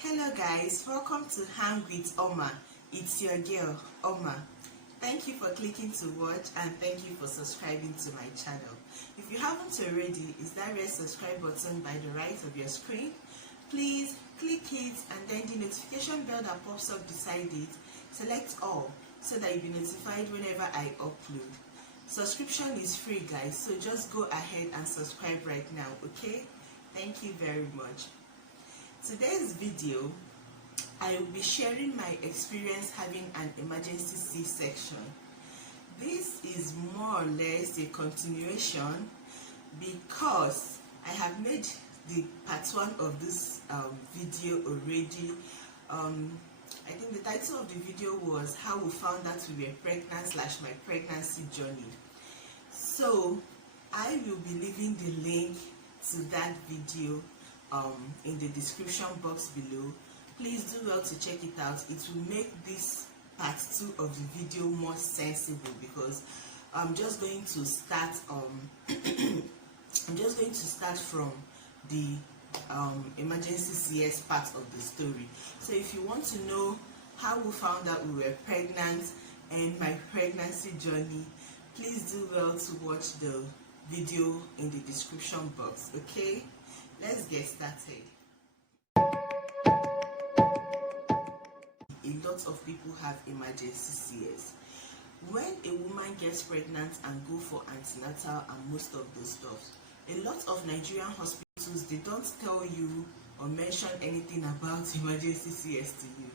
Hello guys, welcome to Hang with Oma. It's your girl Oma. Thank you for clicking to watch and thank you for subscribing to my channel. If you haven't already, is that red subscribe button by the right of your screen? Please click it and then the notification bell that pops up beside it, select all so that you'll be notified whenever I upload. Subscription is free guys, so just go ahead and subscribe right now, okay? Thank you very much. Today's video, I will be sharing my experience having an emergency C-section. This is more or less a continuation because I have made the part 1 of this video already. I think the title of the video was how we found out we were pregnant / my pregnancy journey. So I will be leaving the link to that video in the description box below. Please do well to check it out. It will make this part 2 of the video more sensible because I'm just going to start from the emergency CS part of the story. So if you want to know how we found out we were pregnant and my pregnancy journey, please do well to watch the video in the description box, okay? Let's get started. A lot of people have emergency CS. When a woman gets pregnant and go for antenatal and most of those stuff, a lot of Nigerian hospitals, they don't tell you or mention anything about emergency CS to you.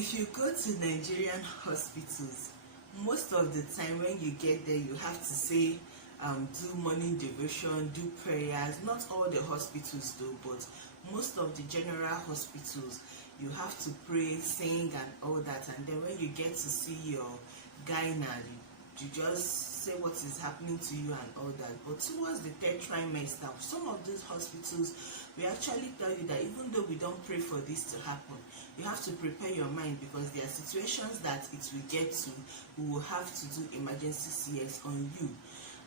If you go to Nigerian hospitals, most of the time when you get there, you have to say do morning devotion, do prayers. Not all the hospitals do, but most of the general hospitals, you have to pray, sing and all that, and then when you get to see your gyna, you just say what is happening to you and all that. But towards the 3rd trimester, some of these hospitals, we actually tell you that even though we don't pray for this to happen, you have to prepare your mind because there are situations that it will get to, we will have to do emergency CS on you.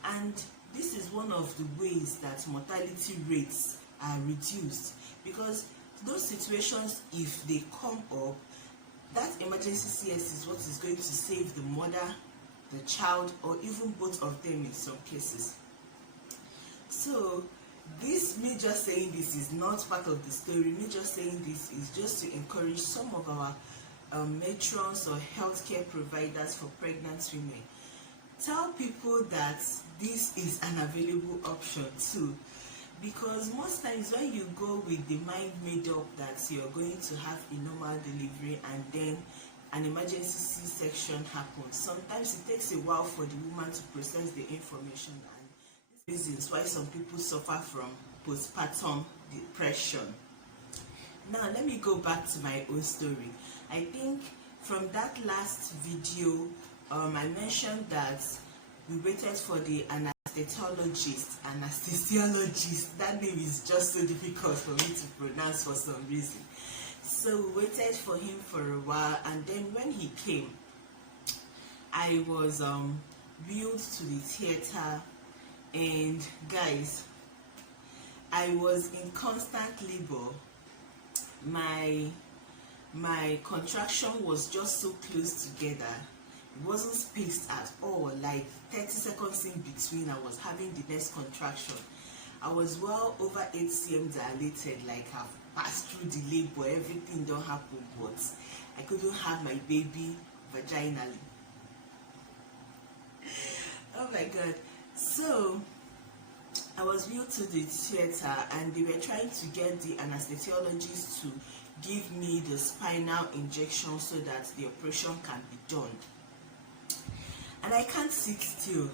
And this is one of the ways that mortality rates are reduced, because those situations, if they come up, that emergency CS is what is going to save the mother, the child, or even both of them in some cases. So this, me just saying this is not part of the story. Me just saying this is just to encourage some of our matrons or healthcare providers for pregnant women. Tell people that this is an available option too, because most times when you go with the mind made up that you're going to have a normal delivery and then an emergency C-section happens, sometimes it takes a while for the woman to process the information, and this reasons why some people suffer from postpartum depression. Now let me go back to my own story. I think from that last video, I mentioned that we waited for the anesthesiologist. That name is just so difficult for me to pronounce for some reason. So we waited for him for a while, and then when he came, I was wheeled to the theater, and guys, I was in constant labor. My contraction was just so close together. It wasn't spaced at all, like 30 seconds in between. I was having the next contraction. I was well over 8 cm dilated, like I've passed through the labor, everything don't happen, but I couldn't have my baby vaginally. Oh my god. So I was wheeled to the theater and they were trying to get the anesthesiologist to give me the spinal injection so that the operation can be done. And I can't sit still.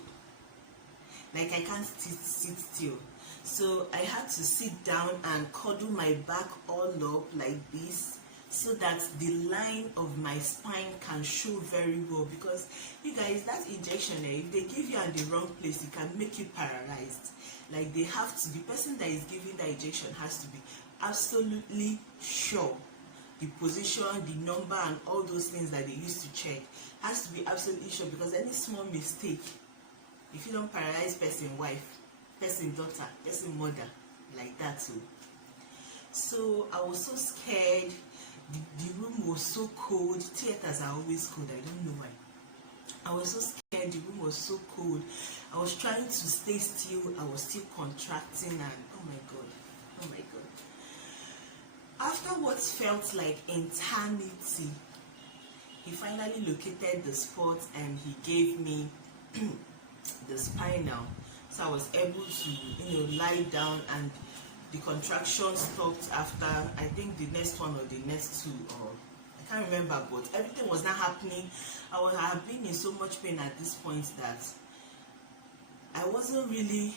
Like I can't sit still. So I had to sit down and cuddle my back all up like this so that the line of my spine can show very well, because you guys, that injection, if they give you at the wrong place, it can make you paralyzed. Like they have to, the person that is giving the injection has to be absolutely sure. The position, the number and all those things that they used to check has to be absolutely sure, because any small mistake, if you don't paralyze person wife, person daughter, person mother, like that too. So I was so scared. The room was so cold. Theaters are always cold. I don't know why. I was so scared. The room was so cold. I was trying to stay still. I was still contracting, and oh my god, oh my god. After what felt like eternity, he finally located the spot and he gave me the spinal. So I was able to, lie down, and the contraction stopped after, I think, the next one or the next two, or I can't remember, but everything was not happening. I have been in so much pain at this point that I wasn't really,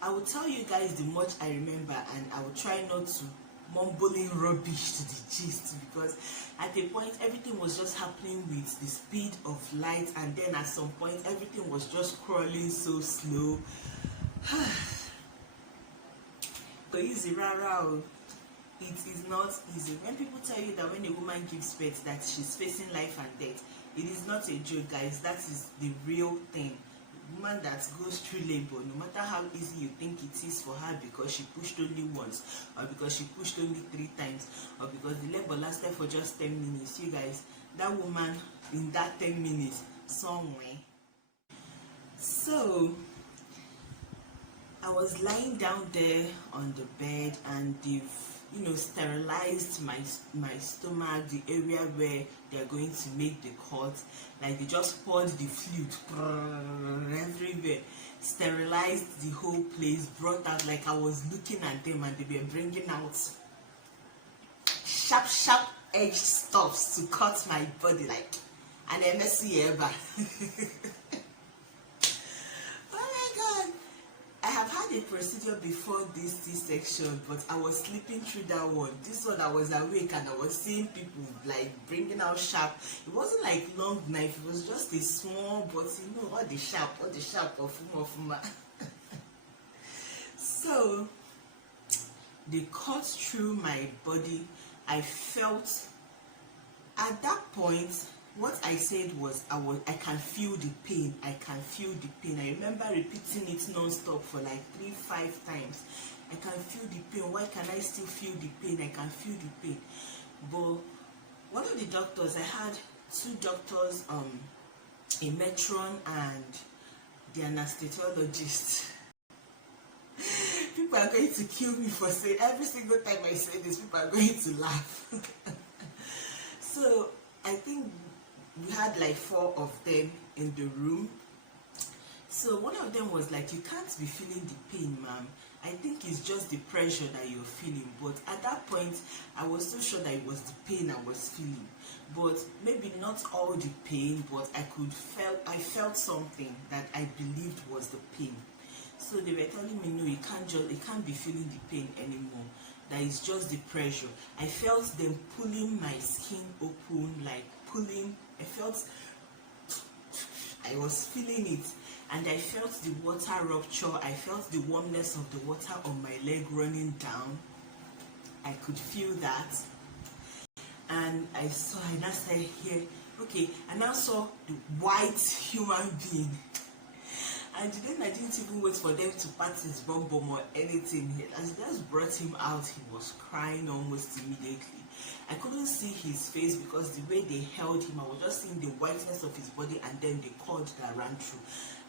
I will tell you guys the much I remember, and I will try not to mumbling rubbish to the gist, because at a point everything was just happening with the speed of light, and then at some point everything was just crawling so slow. But easy, rara. It is not easy. When people tell you that when a woman gives birth that she's facing life and death, it is not a joke, guys. That is the real thing. The woman that goes through labor, no matter how easy you think it is for her because she pushed only once, or because she pushed only 3 times, or because the labor lasted for just 10 minutes, you guys, that woman in that 10 minutes somewhere. So I was lying down there on the bed, and they've sterilized my stomach, the area where they're going to make the cut. Like, they just poured the fluid everywhere, sterilized the whole place, brought out, like I was looking at them, and they were bringing out sharp edge stuffs to cut my body like an emesianna. I have had a procedure before this C-section, but I was sleeping through that one. This one, I was awake and I was seeing people like bringing out sharp. It wasn't like long knife, it was just a small, but all the sharp of fuma. So they cut through my body. I felt at that point, what I said was, I can feel the pain. I can feel the pain. I remember repeating it non-stop for like 3-5 times. I can feel the pain. Why can I still feel the pain? I can feel the pain. But one of the doctors, I had 2 doctors, a matron and the anesthesiologist. People are going to kill me for saying, every single time I say this, people are going to laugh. So I think we had like 4 of them in the room. So one of them was like, you can't be feeling the pain, ma'am. I think it's just the pressure that you're feeling. But at that point, I was so sure that it was the pain I was feeling. But maybe not all the pain, but I felt something that I believed was the pain. So they were telling me, no, you can't be feeling the pain anymore. That is just the pressure. I felt them pulling my skin open, like pulling. I was feeling it, and I felt the water rupture. I felt the warmness of the water on my leg running down. I could feel that, and I now started here. Okay, I now saw the white human being, and then I didn't even wait for them to pat his bum or anything. As they just brought him out, he was crying almost immediately. I couldn't see his face because the way they held him, I was just seeing the whiteness of his body and then the cord that ran through.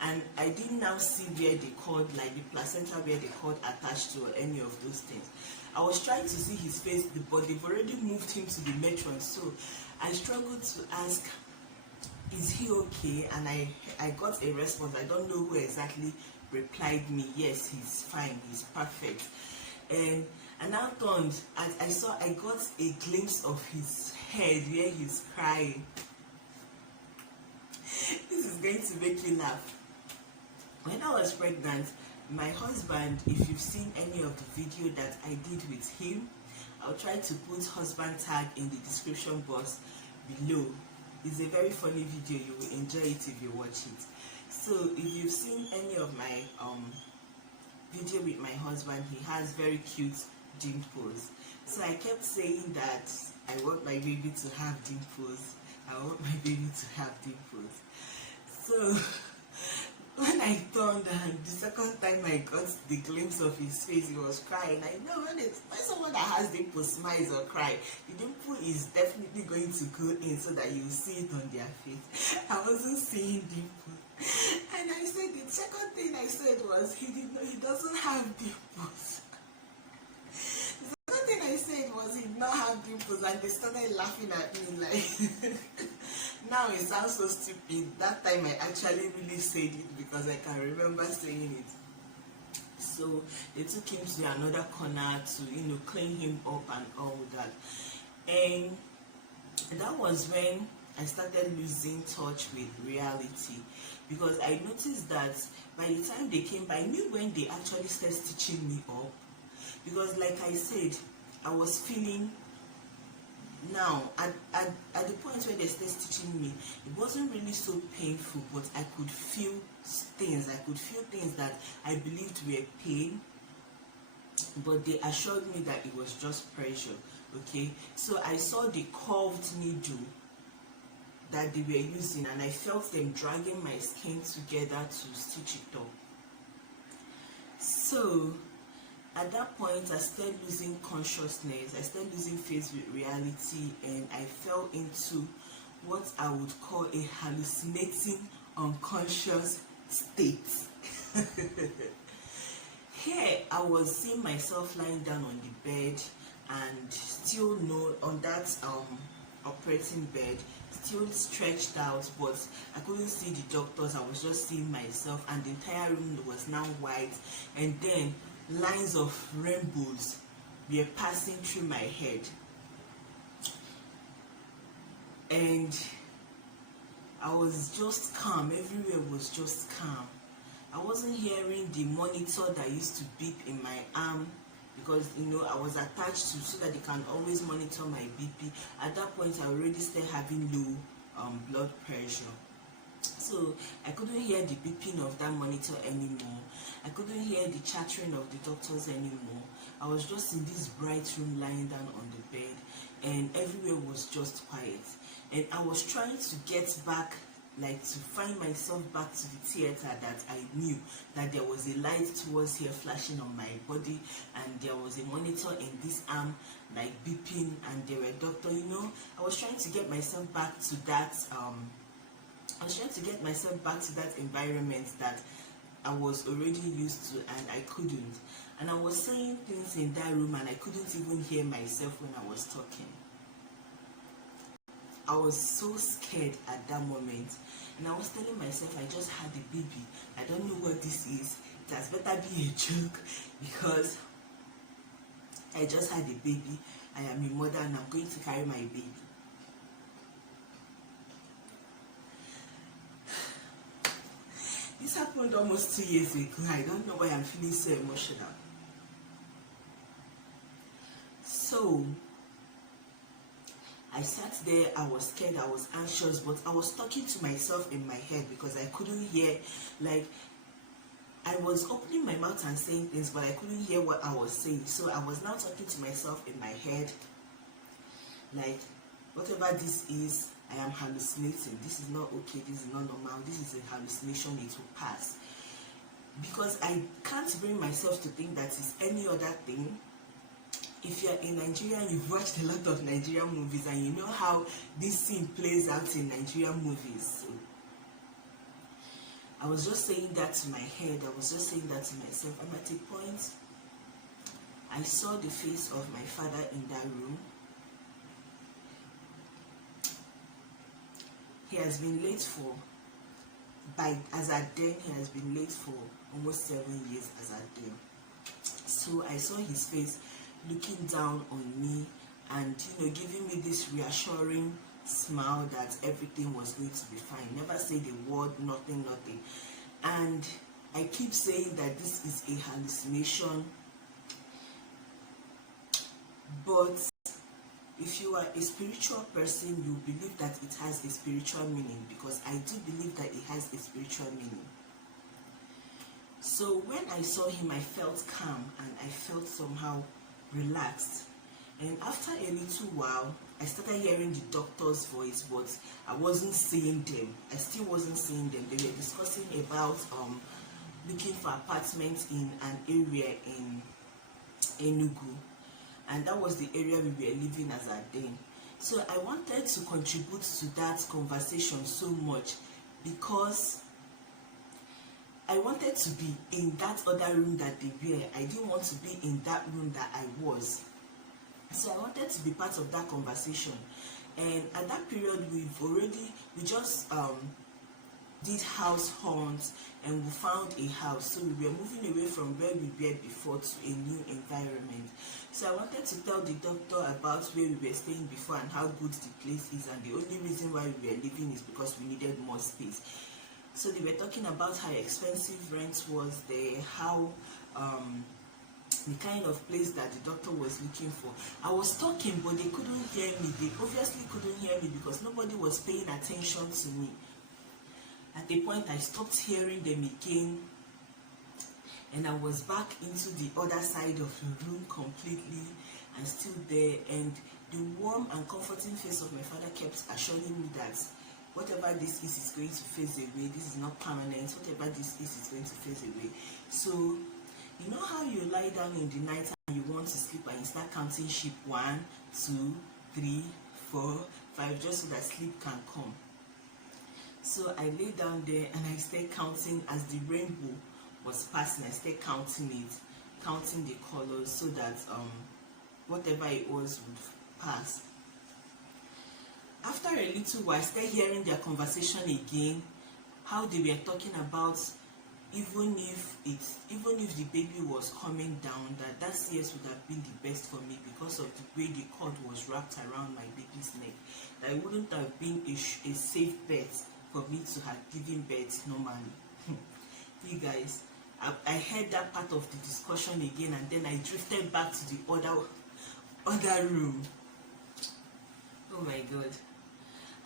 And I didn't now see where the cord, like the placenta where the cord attached to, or any of those things. I was trying to see his face, but they've already moved him to the matron. So I struggled to ask, is he okay? And I got a response. I don't know who exactly replied me, yes, he's fine, he's perfect. And I now turned and I got a glimpse of his head where he's crying. This is going to make you laugh. When I was pregnant, my husband, if you've seen any of the video that I did with him, I'll try to put husband tag in the description box below. It's a very funny video. You will enjoy it if you watch it. So if you've seen any of my video with my husband, he has very cute dimples. So I kept saying that I want my baby to have dimples. I want my baby to have dimples. So When I turned and the second time I got the glimpse of his face, he was crying. I know when someone that has dimple smiles or cry, the dimple is definitely going to go in so that you see it on their face. I wasn't seeing dimple. And I said the second thing I said was he doesn't have dimples. The second thing I said was he did not have dimples, and they started laughing at me like now it sounds so stupid. That time I actually really said it because I can remember saying it. So they took him to another corner to clean him up and all that. And that was when I started losing touch with reality, because I noticed that by the time they came, I knew when they actually started stitching me up, because like I said, I was feeling now at the point where they started stitching me, it wasn't really so painful, but I could feel things. I could feel things that I believed were pain, but they assured me that it was just pressure. Okay, so I saw the curved needle that they were using, and I felt them dragging my skin together to stitch it up. So at that point, I started losing consciousness, I started losing faith with reality, and I fell into what I would call a hallucinating unconscious state. Here, I was seeing myself lying down on the bed, and still on that operating bed, still stretched out, but I couldn't see the doctors. I was just seeing myself, and the entire room was now white, and then lines of rainbows were passing through my head, and I was just calm. Everywhere was just calm. I wasn't hearing the monitor that used to beep in my arm, because I was attached to so that they can always monitor my BP. At that point, I already started having low blood pressure. So I couldn't hear the beeping of that monitor anymore. I couldn't hear the chattering of the doctors anymore. I was just in this bright room lying down on the bed, and everywhere was just quiet. And I was trying to get back, like to find myself back to the theater that I knew that there was a light towards here flashing on my body, and there was a monitor in this arm like beeping, and there were doctors. I was trying to get myself back to that environment that I was already used to, and I couldn't. And I was saying things in that room, and I couldn't even hear myself when I was talking. I was so scared at that moment, and I was telling myself, I just had a baby. I don't know what this is. It has better be a joke, because I just had a baby. I am a mother, and I'm going to carry my baby. This happened almost 2 years ago. I don't know why I'm feeling so emotional. So I sat there, I was scared, I was anxious, but I was talking to myself in my head because I couldn't hear, like, I was opening my mouth and saying things, but I couldn't hear what I was saying. So I was now talking to myself in my head, like, whatever this is, I am hallucinating. This is not okay, this is not normal, this is a hallucination, it will pass. Because I can't bring myself to think that it's any other thing. If you're in Nigeria, you've watched a lot of Nigerian movies, and you know how this scene plays out in Nigerian movies. So I was just saying that to my head, I was just saying that to myself, and at a point, I saw the face of my father in that room. He has been late as at then, he has been late for almost 7 years as at then. So I saw his face looking down on me, and giving me this reassuring smile that everything was going to be fine. Never said a word, nothing. And I keep saying that this is a hallucination, but if you are a spiritual person, you believe that it has a spiritual meaning, because I do believe that it has a spiritual meaning. So when I saw him, I felt calm, and I felt somehow relaxed. And after a little while, I started hearing the doctor's voice, but I wasn't seeing them. I still wasn't seeing them. They were discussing about looking for apartments in an area in Enugu, and that was the area we were living as at then. So I wanted to contribute to that conversation so much because I wanted to be in that other room that they were. I didn't want to be in that room that I was. So I wanted to be part of that conversation. And at that period, we just did house hunts, and we found a house. So we were moving away from where we were before to a new environment. So I wanted to tell the doctor about where we were staying before and how good the place is, and the only reason why we were leaving is because we needed more space. So they were talking about how expensive rent was there, how the kind of place that the doctor was looking for. I was talking, but they couldn't hear me. They obviously couldn't hear me because nobody was paying attention to me. At the point, I stopped hearing them again, and I was back into the other side of the room completely and still there. And the warm and comforting face of my father kept assuring me that whatever this is going to phase away. This is not permanent. Whatever this is going to phase away. So, you know how you lie down in the night and you want to sleep and you start counting sheep 1, 2, 3, 4, 5, just so that sleep can come. So I lay down there and I started counting as the rainbow was passing. I started counting it, counting the colors so that whatever it was would pass. After a little while, I started hearing their conversation again, how they were talking about even if the baby was coming down, that CS would have been the best for me because of the way the cord was wrapped around my baby's neck. That it wouldn't have been a safe bet for me to have given birth normally. You guys, I heard that part of the discussion again, and then I drifted back to the other room. Oh my God.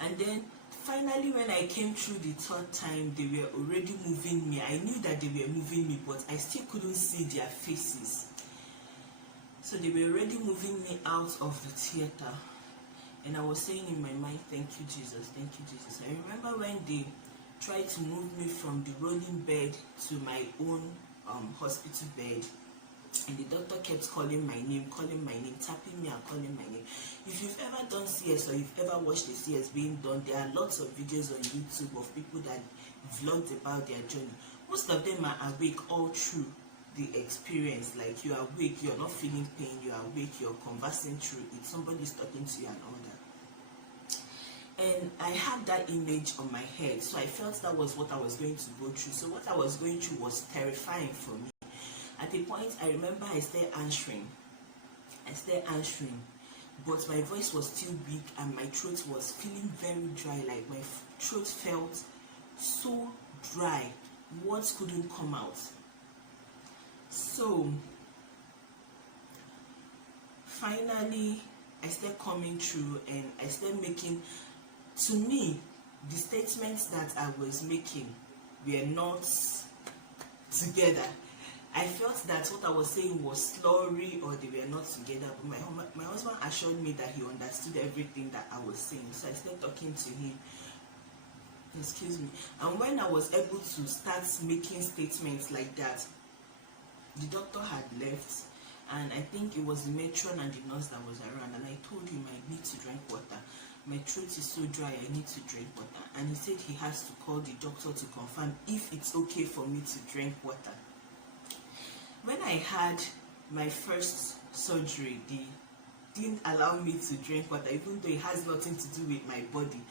And then finally, when I came through the third time, they were already moving me. I knew that they were moving me, but I still couldn't see their faces. So they were already moving me out of the theater. And I was saying in my mind, thank you, Jesus, thank you, Jesus. I remember when they tried to move me from the rolling bed to my own hospital bed. And the doctor kept calling my name, tapping me and calling my name. If you've ever done CS or you've ever watched the CS being done, there are lots of videos on YouTube of people that vlogged about their journey. Most of them are awake all through the experience. Like, you're awake, you're not feeling pain, you're awake, you're conversing through it, somebody's talking to you and all that. And I had that image on my head, so I felt that was what I was going to go through. So what I was going through was terrifying for me. At a point, I remember I started answering, but my voice was still weak and my throat was feeling very dry. Like, my throat felt so dry, words couldn't come out. So finally, I started coming through and I started making, to me, the statements that I was making were not together. I felt that what I was saying was slurry or they were not together. But my husband assured me that he understood everything that I was saying. So I started talking to him. Excuse me. And when I was able to start making statements like that, the doctor had left. And I think it was the matron and the nurse that was around. And I told him I need to drink water. My throat is so dry, I need to drink water. And he said he has to call the doctor to confirm if it's okay for me to drink water. When I had my first surgery, they didn't allow me to drink water, even though it has nothing to do with my body.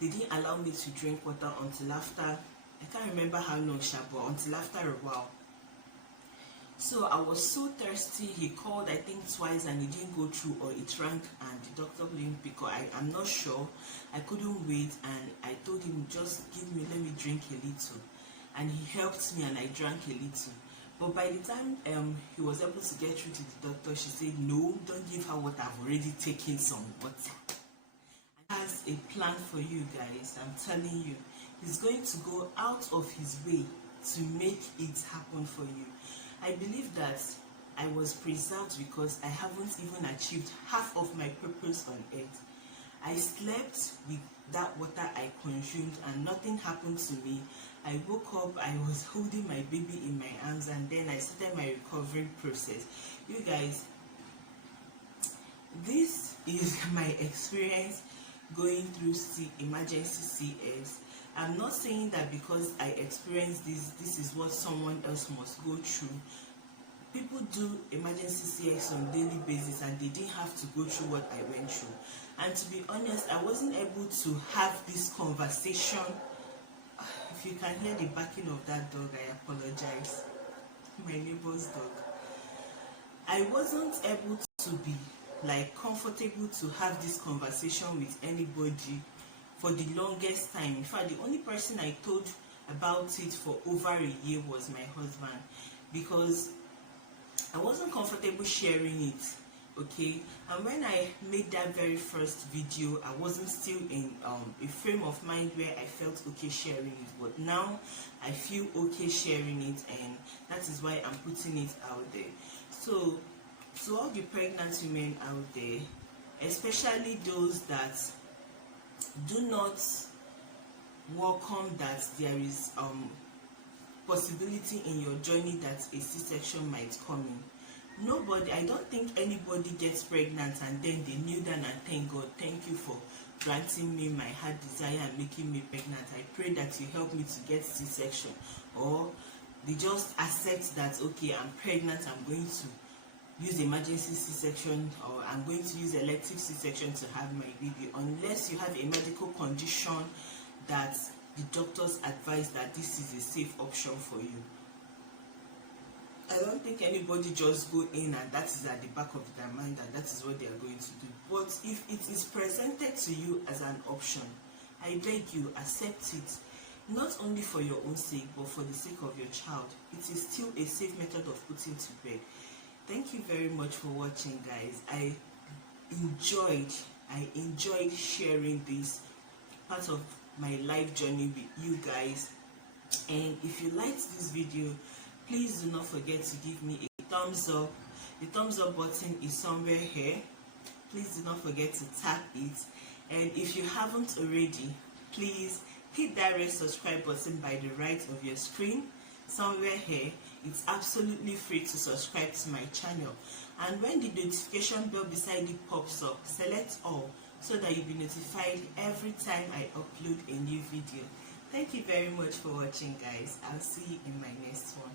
They didn't allow me to drink water until after, I can't remember how long, but until after a while. So I was so thirsty, he called I think twice and it didn't go through, or it rang and the doctor didn't pick up. I'm not sure. I couldn't wait and I told him, just let me drink a little. And he helped me and I drank a little. But by the time he was able to get through to the doctor, she said, no, don't give her water, I've already taken some water. He has a plan for you guys, I'm telling you. He's going to go out of his way to make it happen for you. I believe that I was preserved because I haven't even achieved half of my purpose on earth. I slept with that water I consumed and nothing happened to me. I woke up, I was holding my baby in my arms, and then I started my recovery process. You guys, this is my experience going through emergency CS. I'm not saying that because I experienced this is what someone else must go through. People do emergency CS on daily basis and they didn't have to go through what I went through. And to be honest, I wasn't able to have this conversation. If you can hear the barking of that dog, I apologize. My neighbor's dog. I wasn't able to be comfortable to have this conversation with anybody for the longest time. In fact, the only person I told about it for over a year was my husband, because I wasn't comfortable sharing it. Okay, and when I made that very first video, I wasn't still in a frame of mind where I felt okay sharing it, but now I feel okay sharing it, and that is why I'm putting it out there. So to all the pregnant women out there, especially those that do not welcome that there is possibility in your journey that a C-section might come in. I don't think anybody gets pregnant and then they kneel down and thank God, thank you for granting me my heart desire and making me pregnant. I pray that you help me to get C-section. Or they just accept that, okay, I'm pregnant, I'm going to use emergency C-section, or I'm going to use elective C-section to have my baby, unless you have a medical condition that the doctors advise that this is a safe option for you. I don't think anybody just go in and that is at the back of their mind and that is what they are going to do. But if it is presented to you as an option, I beg you, accept it. Not only for your own sake, but for the sake of your child. It is still a safe method of putting to bed. Thank you very much for watching, guys. I enjoyed sharing this part of my life journey with you guys. And if you liked this video, please do not forget to give me a thumbs up. The thumbs up button is somewhere here. Please do not forget to tap it. And if you haven't already, please hit that red subscribe button by the right of your screen, somewhere here. It's absolutely free to subscribe to my channel. And when the notification bell beside it pops up, select all so that you'll be notified every time I upload a new video. Thank you very much for watching, guys. I'll see you in my next one.